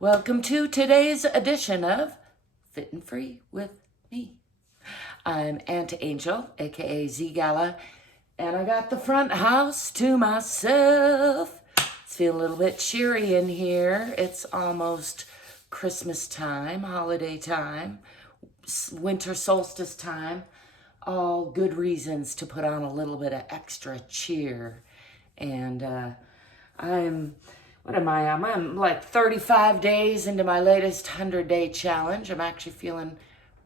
Welcome to today's edition of Fit and Free with me. I'm Aunt Angel, aka ZGALA, and I got the front house to myself. It's feeling a little bit cheery in here. It's almost Christmas time, holiday time, winter solstice time. All good reasons to put on a little bit of extra cheer. And I'm like 35 days into my latest 100-day challenge. I'm actually feeling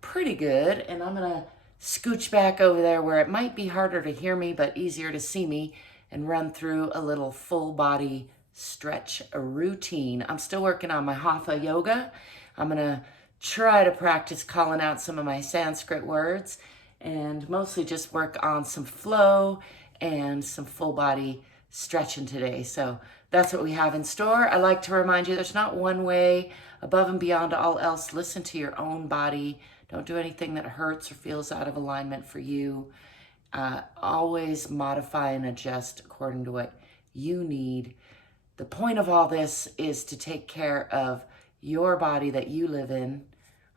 pretty good, and I'm gonna scooch back over there where it might be harder to hear me but easier to see me and run through a little full body stretch routine. I'm still working on my Hatha yoga. I'm gonna try to practice calling out some of my Sanskrit words and mostly just work on some flow and some full body stretching today. So that's what we have in store. I like to remind you there's not one way above and beyond all else. Listen to your own body. Don't do anything that hurts or feels out of alignment for you. Always modify and adjust according to what you need. The point of all this is to take care of your body that you live in.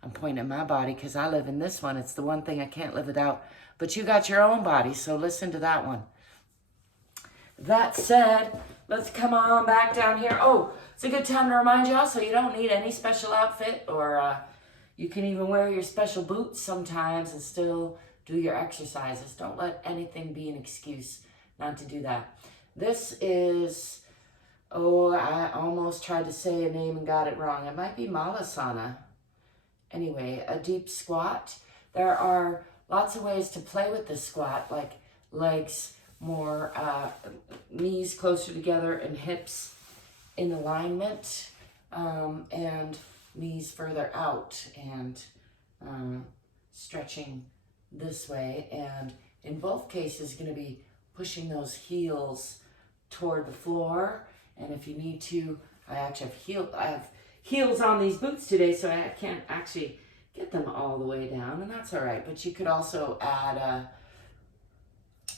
I'm pointing at my body because I live in this one. It's the one thing I can't live without. But you got your own body, so listen to that one. That said, let's come on back down here. Oh, it's a good time to remind you also, you don't need any special outfit, or you can even wear your special boots sometimes and still do your exercises. Don't let anything be an excuse not to do that. This is, I almost tried to say a name and got it wrong. It might be Malasana. Anyway, a deep squat. There are lots of ways to play with this squat, like legs more, knees closer together and hips in alignment, and knees further out and stretching this way. And in both cases, going to be pushing those heels toward the floor. And if you need to, I have heels on these boots today, so I can't actually get them all the way down, and that's all right. But you could also add a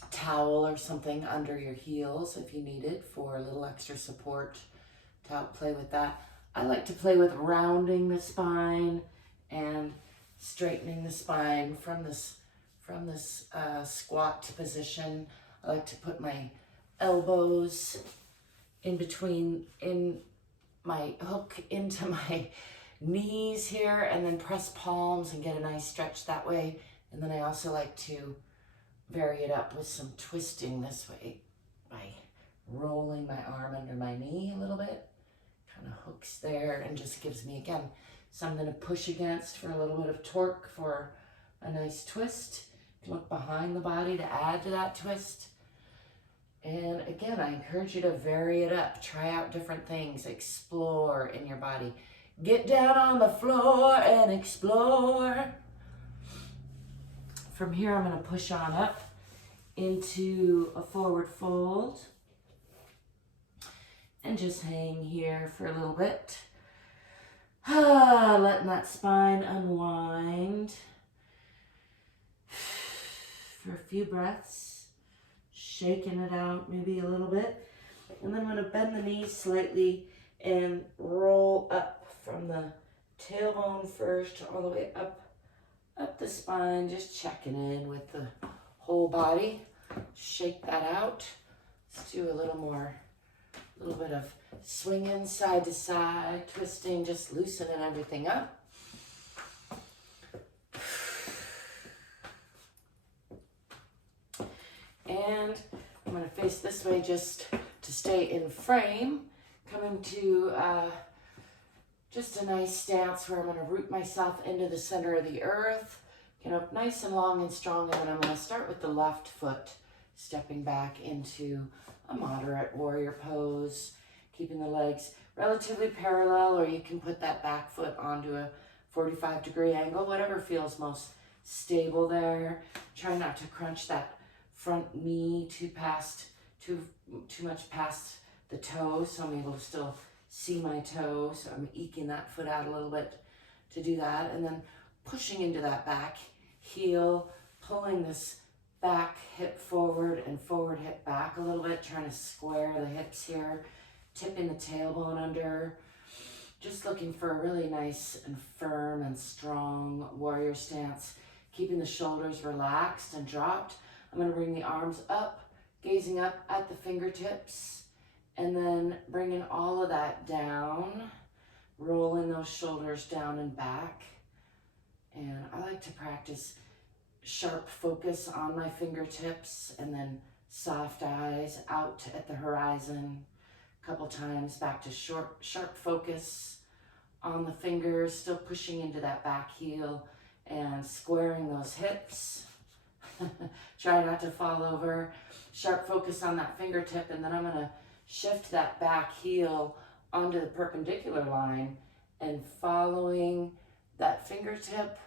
towel or something under your heels if you need it for a little extra support to help play with that. I like to play with rounding the spine and straightening the spine from this squat position. I like to put my elbows in my hook into my knees here, and then press palms and get a nice stretch that way. And then I also like to vary it up with some twisting this way by rolling my arm under my knee a little bit. Kind of hooks there and just gives me, again, something to push against for a little bit of torque for a nice twist. You can look behind the body to add to that twist. And again, I encourage you to vary it up. Try out different things. Explore in your body. Get down on the floor and explore. From here, I'm going to push on up into a forward fold and just hang here for a little bit. Letting that spine unwind for a few breaths, shaking it out maybe a little bit. And then I'm going to bend the knees slightly and roll up from the tailbone first all the way up the spine, just checking in with the whole body. Shake that out. Let's do a little bit of swinging side to side, twisting, just loosening everything up. And I'm going to face this way just to stay in frame. Coming to just a nice stance where I'm going to root myself into the center of the earth. Get up nice and long and strong, and then I'm going to start with the left foot, stepping back into a moderate warrior pose, keeping the legs relatively parallel, or you can put that back foot onto a 45-degree angle, whatever feels most stable there. Try not to crunch that front knee too much past the toe, so I'm able to still see my toe, so I'm eking that foot out a little bit to do that, and then pushing into that back heel, pulling this back hip forward and forward hip back a little bit, trying to square the hips here, tipping the tailbone under, Just looking for a really nice and firm and strong warrior stance, keeping the shoulders relaxed and dropped. I'm going to bring the arms up, gazing up at the fingertips, and then bringing all of that down, rolling those shoulders down and back. And I like to practice sharp focus on my fingertips and then soft eyes out at the horizon. A couple times back to sharp focus on the fingers, still pushing into that back heel and squaring those hips. Try not to fall over. Sharp focus on that fingertip, and then I'm going to shift that back heel onto the perpendicular line and following that fingertip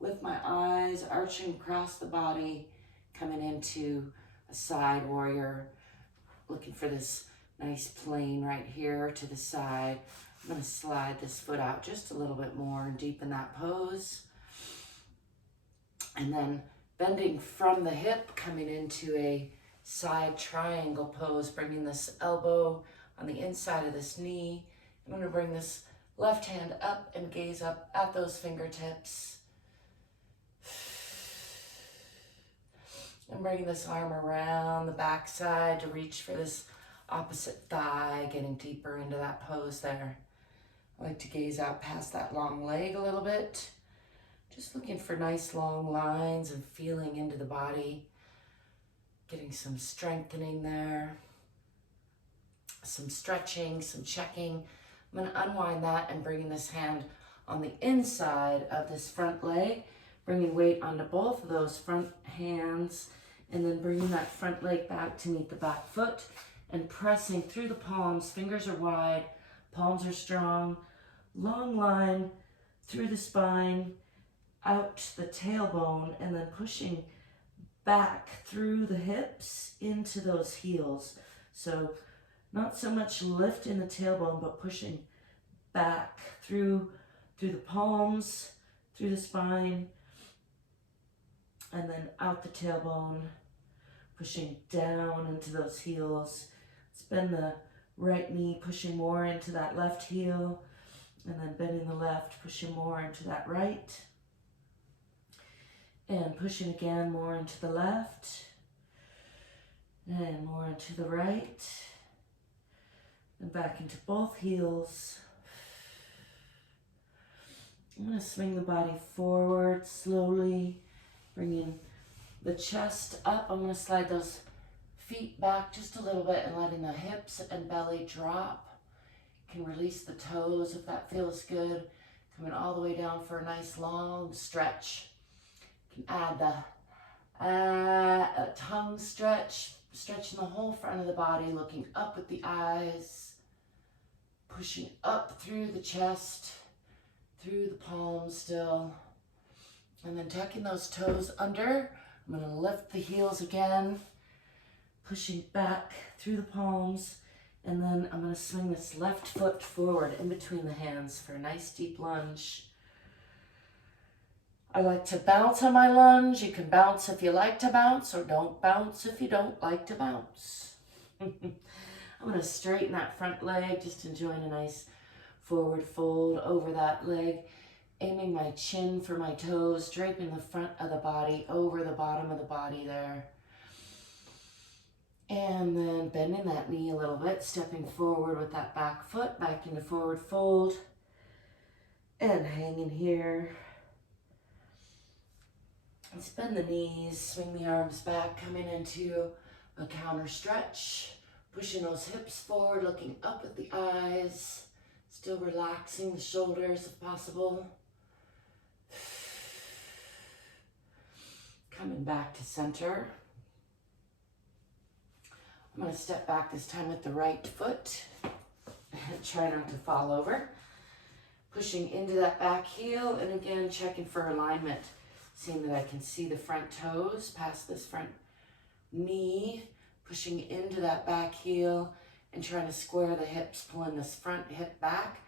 with my eyes arching across the body, coming into a side warrior, looking for this nice plane right here to the side. I'm going to slide this foot out just a little bit more and deepen that pose. And then bending from the hip, coming into a side triangle pose, bringing this elbow on the inside of this knee. I'm going to bring this left hand up and gaze up at those fingertips. And bringing this arm around the back side to reach for this opposite thigh, getting deeper into that pose there. I like to gaze out past that long leg a little bit. Just looking for nice long lines and feeling into the body. Getting some strengthening there. Some stretching, some checking. I'm going to unwind that and bringing this hand on the inside of this front leg. Bringing weight onto both of those front hands. And then bringing that front leg back to meet the back foot. And pressing through the palms. Fingers are wide. Palms are strong. Long line through the spine. Out the tailbone, and then pushing back through the hips into those heels. So not so much lift in the tailbone, but pushing back through the palms, through the spine, and then out the tailbone, pushing down into those heels. Let's bend the right knee, pushing more into that left heel, and then bending the left, pushing more into that right. And pushing again more into the left and more into the right and back into both heels. I'm going to swing the body forward slowly, bringing the chest up. I'm going to slide those feet back just a little bit and letting the hips and belly drop. You can release the toes if that feels good. Coming all the way down for a nice long stretch. You can add a tongue stretch, stretching the whole front of the body, looking up with the eyes, pushing up through the chest, through the palms still, and then tucking those toes under. I'm going to lift the heels again, pushing back through the palms, and then I'm going to swing this left foot forward in between the hands for a nice deep lunge. I like to bounce on my lunge. You can bounce if you like to bounce, or don't bounce if you don't like to bounce. I'm going to straighten that front leg, just enjoying a nice forward fold over that leg, aiming my chin for my toes, draping the front of the body over the bottom of the body there. And then bending that knee a little bit, stepping forward with that back foot, back into forward fold, and hanging here. Let's bend the knees, swing the arms back, coming into a counter stretch, pushing those hips forward, looking up at the eyes, still relaxing the shoulders if possible. Coming back to center. I'm going to step back this time with the right foot and try not to fall over. Pushing into that back heel, and again checking for alignment. Seeing that I can see the front toes past this front knee, pushing into that back heel and trying to square the hips, pulling this front hip back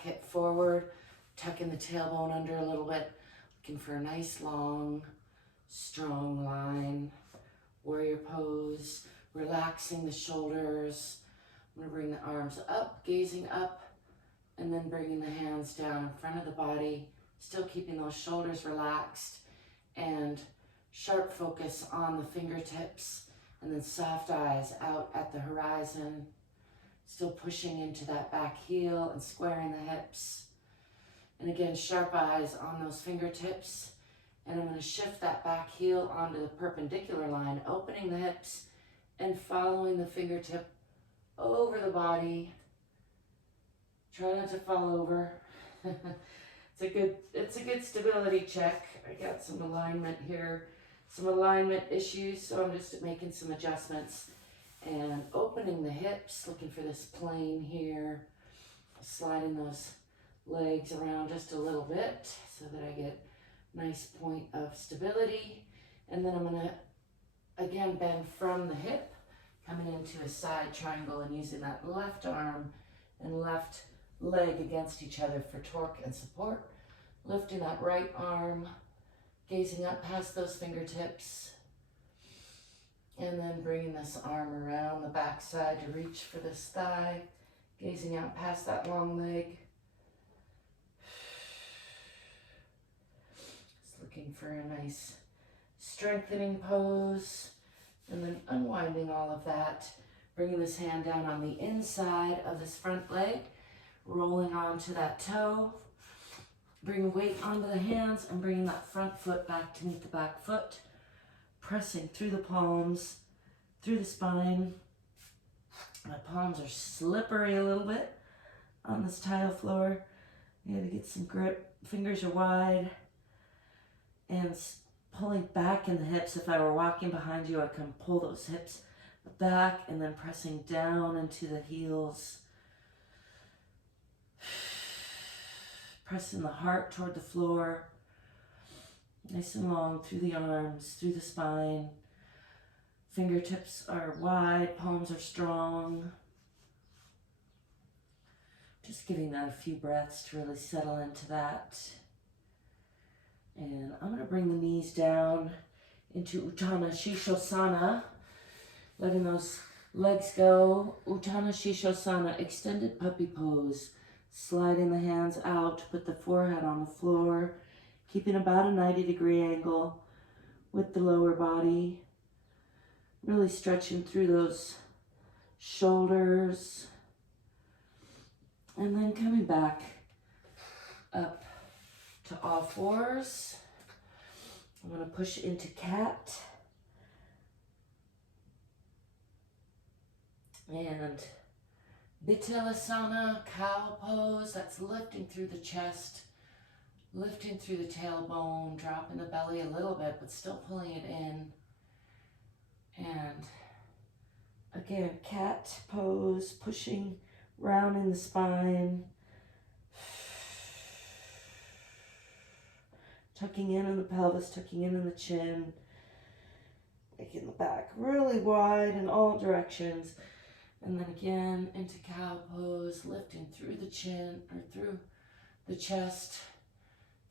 hip forward, tucking the tailbone under a little bit, looking for a nice long, strong line. Warrior pose, relaxing the shoulders. I'm going to bring the arms up, gazing up And then bringing the hands down in front of the body, still keeping those shoulders relaxed, and sharp focus on the fingertips, and then soft eyes out at the horizon, still pushing into that back heel and squaring the hips. And again, sharp eyes on those fingertips, and I'm going to shift that back heel onto the perpendicular line, opening the hips and following the fingertip over the body. Try not to fall over. It's a good stability check. I got some alignment here, some alignment issues, so I'm just making some adjustments and opening the hips, looking for this plane here, sliding those legs around just a little bit so that I get a nice point of stability. And then I'm going to again bend from the hip, coming into a side triangle and using that left arm and left leg against each other for torque and support. Lifting that right arm, gazing up past those fingertips, and then bringing this arm around the back side to reach for this thigh, gazing out past that long leg. Just looking for a nice strengthening pose, and then unwinding all of that, bringing this hand down on the inside of this front leg, rolling onto that toe, bringing weight onto the hands and bringing that front foot back to meet the back foot, pressing through the palms, through the spine. My palms are slippery a little bit on this tile floor. You gotta get some grip, fingers are wide, and pulling back in the hips. If I were walking behind you, I can pull those hips back and then pressing down into the heels. Pressing the heart toward the floor, nice and long through the arms, through the spine. Fingertips are wide, palms are strong. Just giving that a few breaths to really settle into that. And I'm going to bring the knees down into Utthana Shishosana, letting those legs go. Utthana Shishosana, extended puppy pose. Sliding the hands out, put the forehead on the floor, keeping about a 90-degree angle with the lower body. Really stretching through those shoulders. And then coming back up to all fours. I'm going to push into cat. And Vithalasana, cow pose, that's lifting through the chest, lifting through the tailbone, dropping the belly a little bit, but still pulling it in. And again, cat pose, pushing round in the spine, tucking in the pelvis, tucking in the chin, making the back really wide in all directions. And then again into cow pose, lifting through the chin, or through the chest,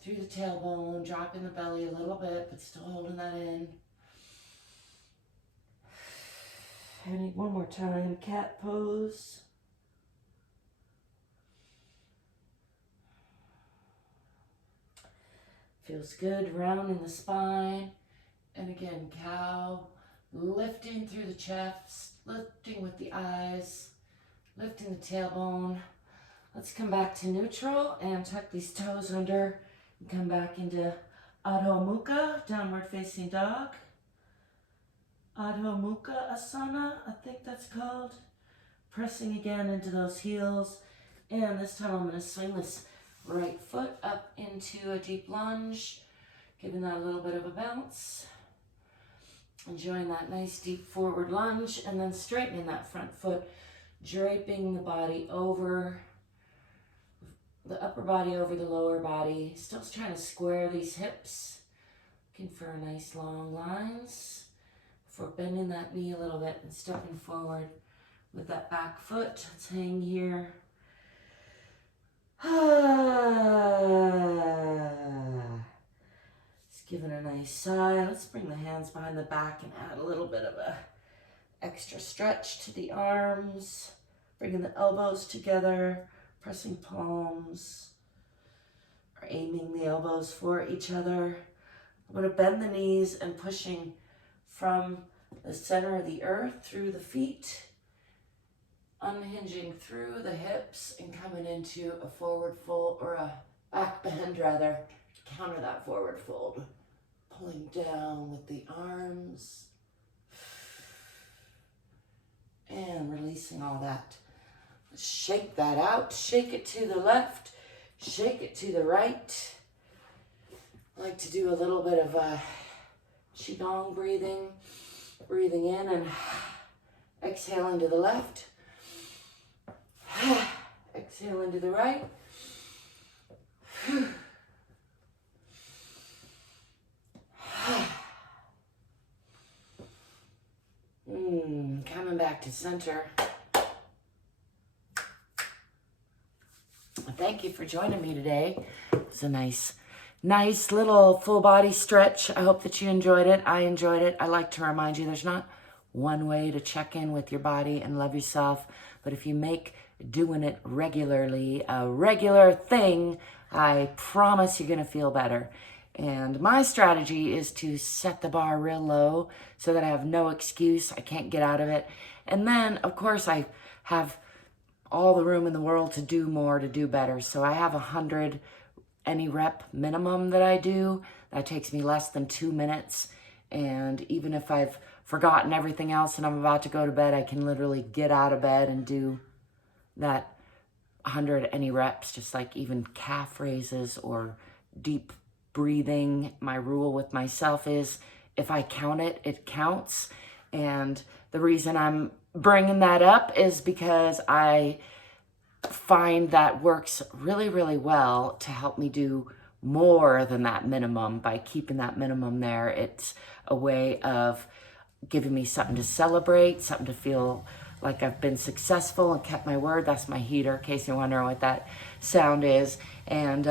through the tailbone, dropping the belly a little bit, but still holding that in. And one more time, cat pose. Feels good, rounding the spine. And again, cow, lifting through the chest, lifting with the eyes, lifting the tailbone. Let's come back to neutral and tuck these toes under and come back into Adho Mukha, downward facing dog. Adho Mukha Asana, I think that's called. Pressing again into those heels. And this time I'm going to swing this right foot up into a deep lunge, giving that a little bit of a bounce. Enjoying that nice deep forward lunge, and then straightening that front foot, draping the body over, the upper body over the lower body. Still trying to square these hips, looking for nice long lines before bending that knee a little bit and stepping forward with that back foot. Let's hang here. Giving a nice sigh. Let's bring the hands behind the back and add a little bit of a extra stretch to the arms. Bringing the elbows together, pressing palms, or aiming the elbows for each other. I'm going to bend the knees and pushing from the center of the earth through the feet, unhinging through the hips and coming into a forward fold, or a back bend rather, to counter that forward fold. Pulling down with the arms and releasing all that. Shake that out, shake it to the left, shake it to the right. I like to do a little bit of Qigong breathing, breathing in and exhaling to the left, exhaling to the right. Coming back to center. Thank you for joining me today. It's a nice little full body stretch. I hope that you enjoyed it. I enjoyed it. I like to remind you there's not one way to check in with your body and love yourself, but if you make doing it regularly a regular thing, I promise you're going to feel better. And my strategy is to set the bar real low so that I have no excuse. I can't get out of it. And then, of course, I have all the room in the world to do more, to do better. So I have 100 any rep minimum that I do. That takes me less than 2 minutes. And even if I've forgotten everything else and I'm about to go to bed, I can literally get out of bed and do that 100 any reps, just like even calf raises or deep breathing. My rule with myself is if I count it, it counts. And the reason I'm bringing that up is because I find that works really, really well to help me do more than that minimum. By keeping that minimum there, it's a way of giving me something to celebrate, something to feel like I've been successful and kept my word. That's my heater, in case you're wondering what that sound is. And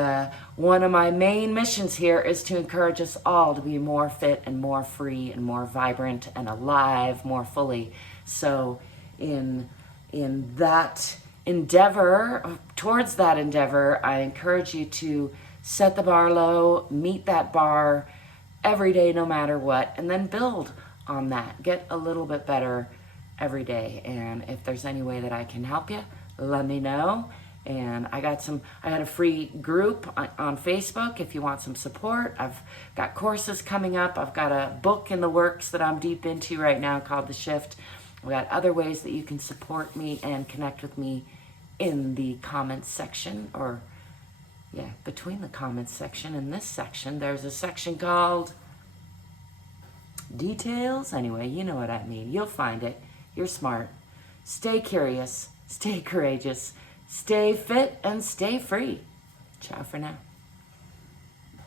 one of my main missions here is to encourage us all to be more fit and more free and more vibrant and alive more fully. So in that endeavor, towards that endeavor, I encourage you to set the bar low, meet that bar every day no matter what, and then build on that. Get a little bit better every day. And if there's any way that I can help you, let me know. And I had a free group on Facebook if you want some support. I've got courses coming up. I've got a book in the works that I'm deep into right now called The Shift. We got other ways that you can support me and connect with me in the comments section, or between the comments section and this section. There's a section called Details. Anyway, you know what I mean. You'll find it. You're smart. Stay curious, stay courageous, stay fit, and stay free. Ciao for now.